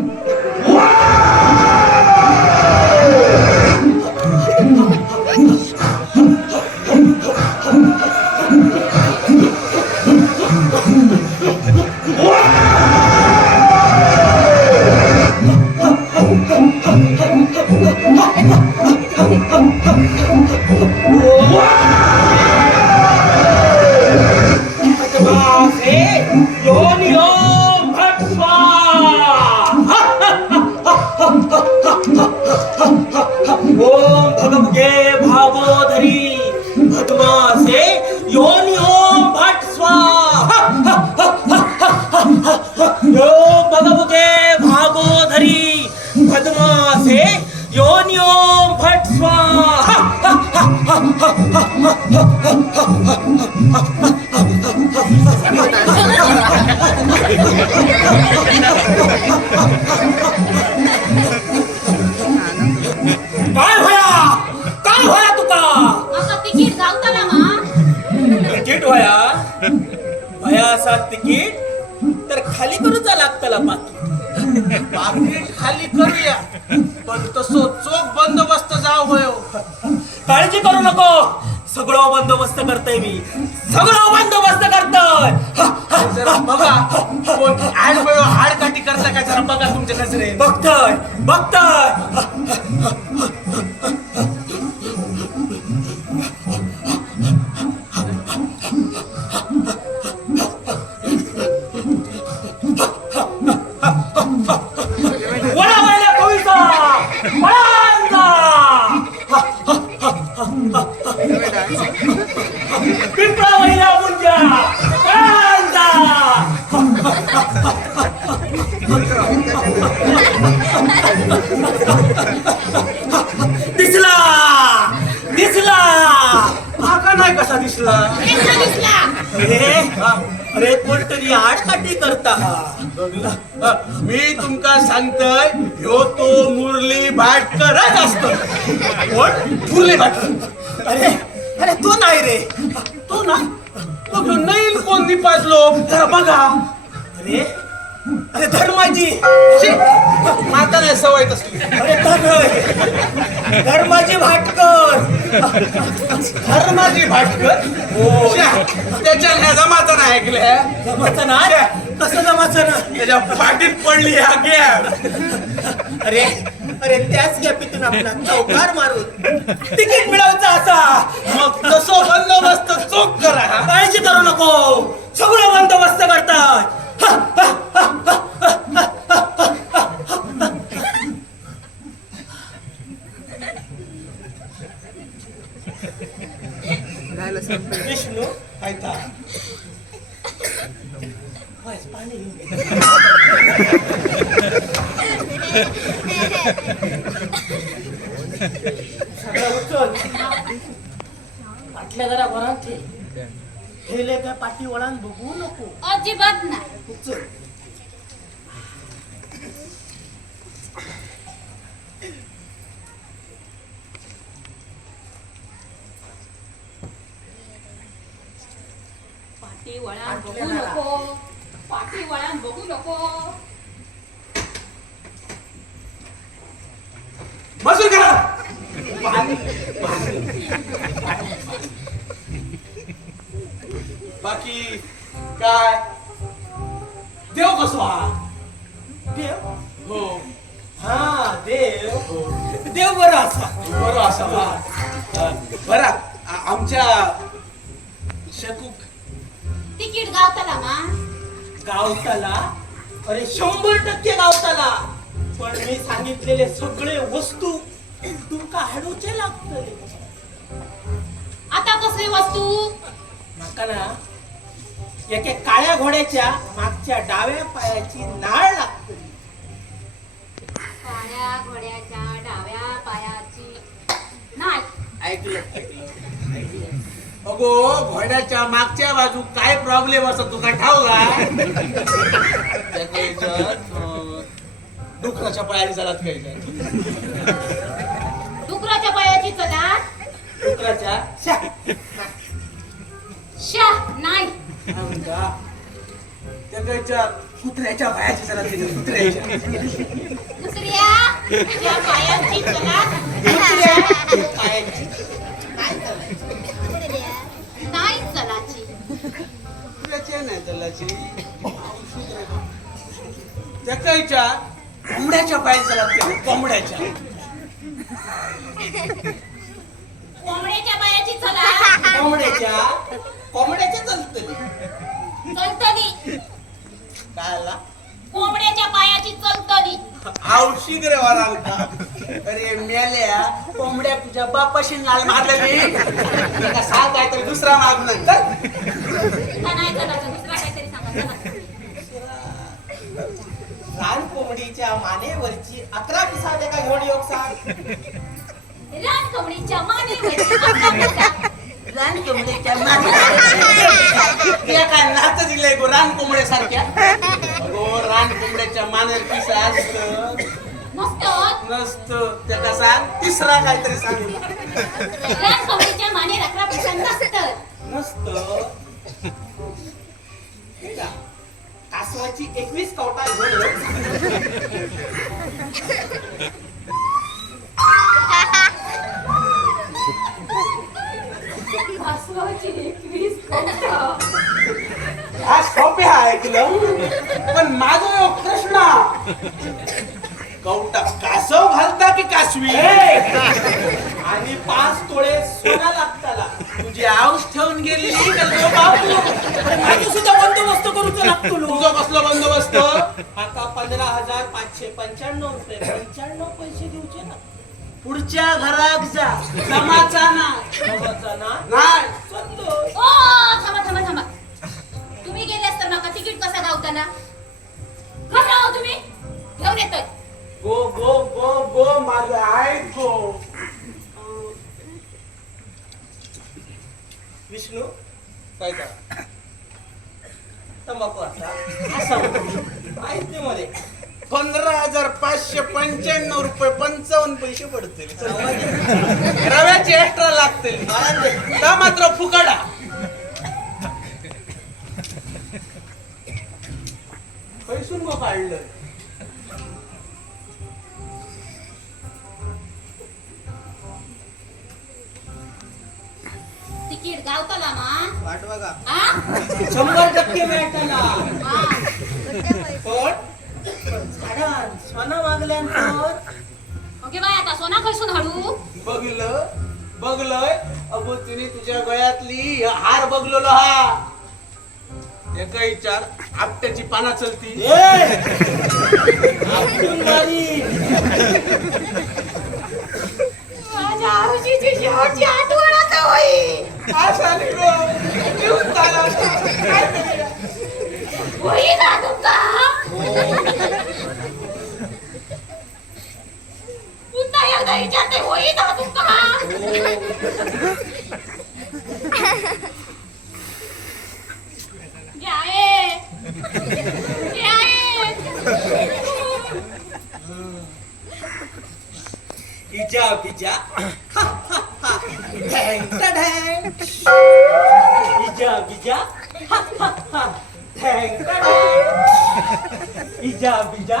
Oh, भगवगे भागोधरी भद्मासे योन योम भट स्वाहा. ओम भगवगे भागोधरी भद्मासे योन योम भट स्वाहा. ha असा तिकीट तर खाली करूचा लागतला पाकी पाकिट खाली करूया पण तसो चोख बंदोबस्त जाव होयो काळजी करू नको. सगळं बंदोबस्त करतोय मी. सगळं बंदोबस्त करतोय. जरा बघा. कोण हाड हाड काठी करता का? जरा बघा तुमच्या नजरे बघतोय बघतोय. दिसला. अरे अरे कोणतरी आडकाठी करता. हा. मी तुमका सांगतय ह्यो तो मुरली भाटकरच असतो. कोण? मुरली भाटकर. अरे अरे तो नाही रे. तो ना? तो नैल कोण निपाजलो बघा. अरे अरे धर्माजी माता नाही सवय तसली. अरे धर्म धर्माजी भाटकर. धर्माजी भाटकर? हो. त्याच्या ह्या जमाचा नाही ऐकल्या जमाचं ना कसं जमाचं ना? त्याच्या पाठीत पडली हा गॅप. अरे अरे त्याच गॅपीतून आपला चौकार मारून तिकीट मिळवायचा असा. मग तसो बंदोबस्त चोख करा. काळजी करू नको. सगळं बंदोबस्त करतात विष्णू ऐका बस, पाणी घेऊन ये. सगळं उचल. पाटल्या जरा काय पाठी वळण बघू नको अजिबात नाही. उचल पाठी वळण बघू नको. पाठी बघू नको मजूर करा बाकी काय? देव कसो हा? देव? हो. हा देव. देव बरं असा. बरं असा हा. बरं आमच्या शकूक तिकीट गावतला मा? गावताला? अरे शंभर टक्के गावताला. पण मी सांगितलेले सगळे वस्तू तुमका हाडूचे लागतले आता कसली वस्तू? माका ना एके काळ्या घोड्याच्या मागच्या डाव्या पायाची नाळ लागतली काळ्या घोड्याच्या डाव्या पायाची नाही ऐकलं ऐकलं. अगो घोड्याच्या मागच्या बाजू काय प्रॉब्लेम असतो तुका ठाऊ का त्याच्या ह्याच्यात, अं, डुकराच्या पायाने झालात काही शा. त्याच्या ह्याच्यात कुत्र्याच्या पायाची चला त्याच्या कुत्र्याच्या. दुसऱ्या चला पायाची काय करायचं? नाही चलाची कुत्र्याच्या नाही त्यालाची कोंबड्याच्या पायाची त्या कोंबड्याच्या. कोंबड्याच्या पायाची चला. कोंबड्याच्या? कोंबड्याच्या चलतली चलतली काय आला कोंबड्याच्या पायाची चलतली औषिक रे वारांका अरे मेल्या कोंबड्या तुझ्या बापाशी नाल मारलेली. का सांग काहीतरी दुसरा माग नंतर नाही चलायचं दुसरा काहीतरी सांगा चला. रान कोंबडीच्या मानेवरची अकरा पिसा का घेऊन योग सांग रान कोंबड्याच्या काय दिलंय गो रान कोंबड्या सारख्या गो रान कोंबड्याच्या मानेर पिसा असत. नसतं त्या का सांग तिसरा काहीतरी सांग. रान कोंबडीच्या मानेवर अकरा पिसा नसतं नसत का? कासवाची एकवीस कवटा घेऊन हा सोपे हा ऐकलं? पण माझा ह्यो प्रश्न. कवटा कासव घालता की कासवी? आणि पाच तोळे सोना लागताला. तुझी आऊस ठेवून गेली का तो बापू सुद्धा बंदोबस्त करूच लागतो. तुझा कसला बंदोबस्त? आता पंधरा हजार पाचशे पंच्याण्णव रुपये पंच्याण्णव पैसे देऊचे ना. पुढच्या घरात जा. जमाचा ना. गावाचा ना? नाही. चललो ओ थांबा थांबा थांबा. तुम्ही गेल्यास तर नका तिकीट कसा गावताना? राहो तुम्ही? घेऊन येतोय. गो गो गो गो माझं आहे गो. विष्णू काय का तंबाखू असा असा. माहीत नाही मध्ये पंधरा हजार पाचशे पंच्याण्णव रुपये पंचावन्न पैसे पडतील. रव्याचे एक्स्ट्रा लागतील. का मात्र फुकाडा. पैसून गो काढलं. तिकीट गावताला मा? वाट बघा. शंभर टक्के मिळताना पण झाडान सोना मागल्यानंतर ओके बाय आता सोना खैसून हळू बघलं बघलय. अगो तिने तुझ्या गळ्यातली हे हार बघलेलो हा. एका विचार आपट्याची पाना चलती. आपटून मारी. माझ्या आरुषीची शेवटची आठवण आता होई. असा नाही गो. घेऊन चाला. काय करूया? होई ना तुमका पुन्हा एकदा विचारते होई ना तुमका घ्या ये. घ्या ये. इजा बिजा हा, हा, हा. ढँग टा ढँग. इजा बिजा हा, हा, हा. ढँग टा ढँग. इजा बिजा हा, हा, हा. ढँग टा ढँग. इजा इजा इजा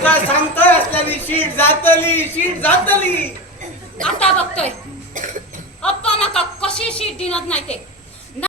तुका सांगतोय असल्याने शीट जातली शीट जातली. आता बघतोय. अप्पा नका कशी शीट दिनत नाही ते